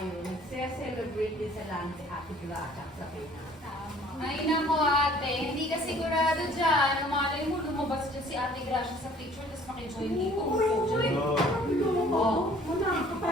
tayo, nagse-celebrate din sa lang si Ate Gracia sa Pina. Ay nako ate, hindi ka sigurado dyan. Malay mo, lumabas dyan si Ate Gracia sa picture, tapos makijoin dito. Oo. Wala ka pa